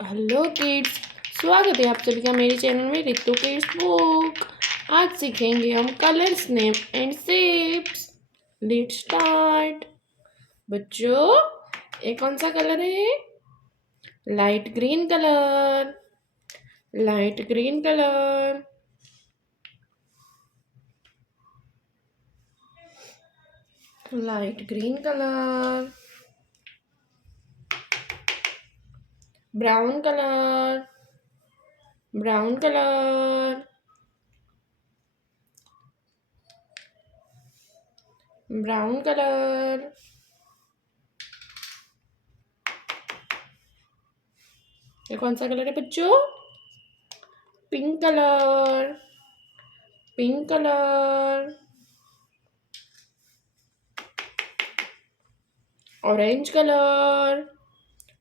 Hello kids. स्वागत है आप सभी का मेरे चैनल में रितु किड्स बुक। आज सीखेंगे हम colours name and shapes. Let's start. बच्चों, ये कौन सा कलर है? Light green colour. Light green colour. Light green colour. Brown colour. Brown colour. Brown colour. ये कौन सा कलर है बच्चों? Pink colour. Pink colour. Orange colour.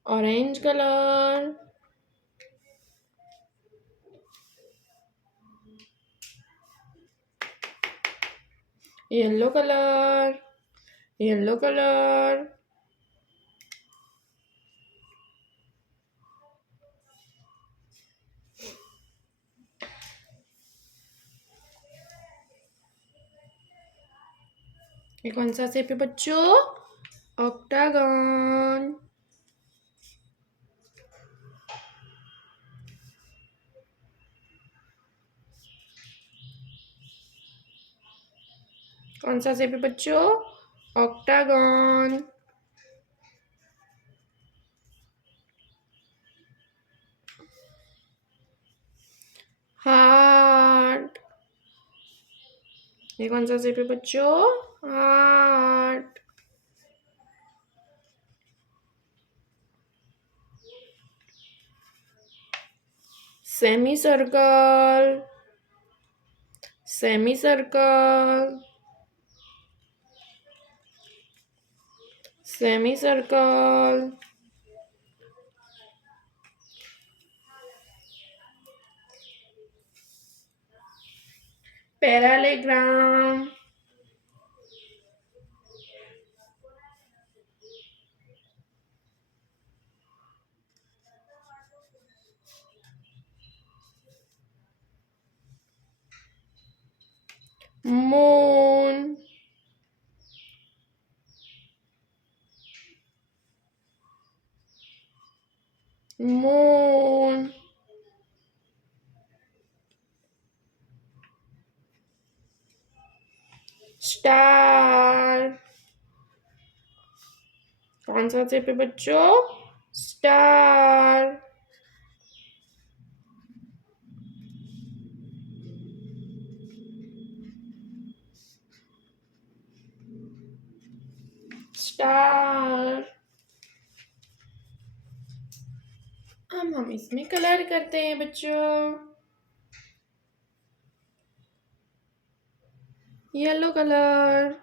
Orange colour. Yellow colour. Yellow colour. ये कौन सा शेप है बच्चों? ऑक्टागन। कौन सा शेप है बच्चों? ऑक्टागन। हार्ट। ये कौन सा शेप है बच्चों? Heart. Semi circle. Semi circle. Semi circle. Parallelogram. Moon. Moon. Star. कौन सा शेप है बच्चों? स्टार। स्टार। हम इसमें कलर करते हैं बच्चों। Yellow colour.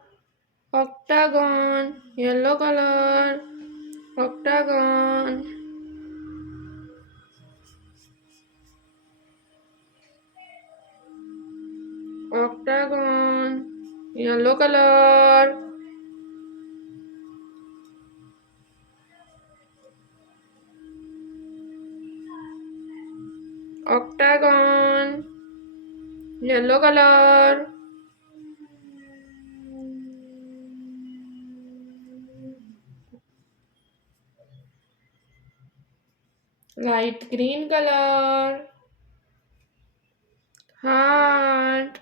Octagon. Yellow colour. Octagon. Octagon. Yellow colour. Octagon. Yellow colour. Light green colour. Heart.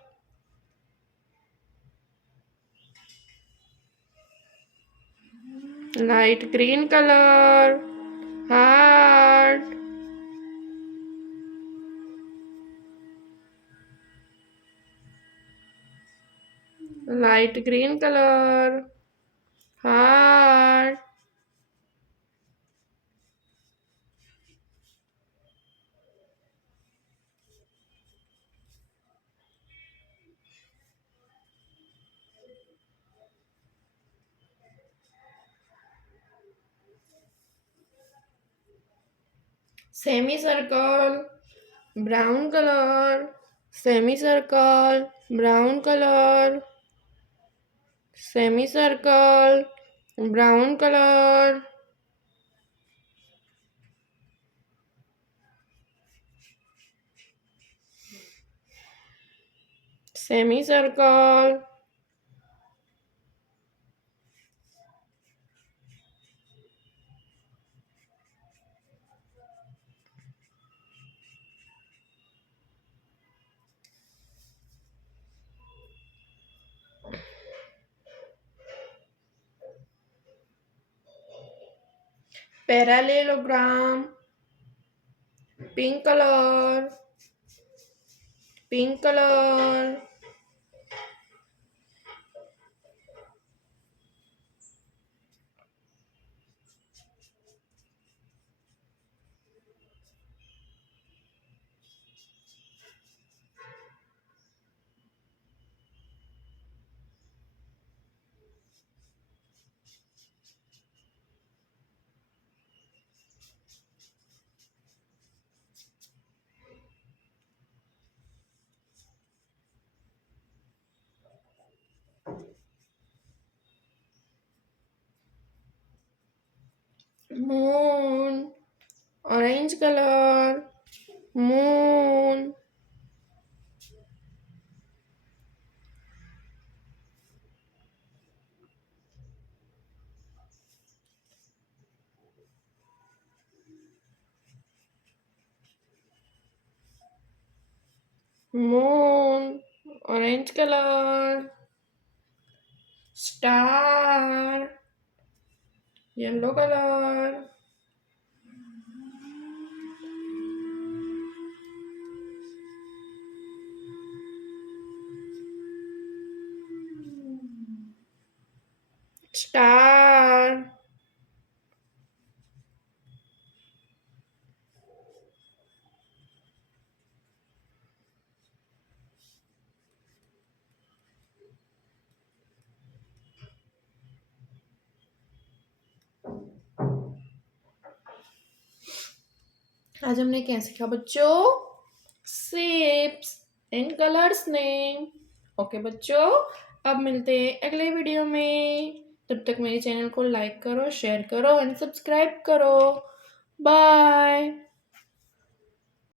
Light green colour. Heart. Light green colour. Heart. Semi circle. Brown colour. Semi circle. Brown colour. Semi circle. Brown colour. Semi circle, parallelogram, pink colour, pink colour, moon, orange colour, moon, moon, orange colour, star, yellow colour, star, आज हमने क्या सीखा बच्चों? Shapes and colours name. Okay बच्चों, अब मिलते हैं अगले वीडियो में। तब तक मेरे चैनल को लाइक करो, शेयर करो एंड सब्सक्राइब करो। बाय।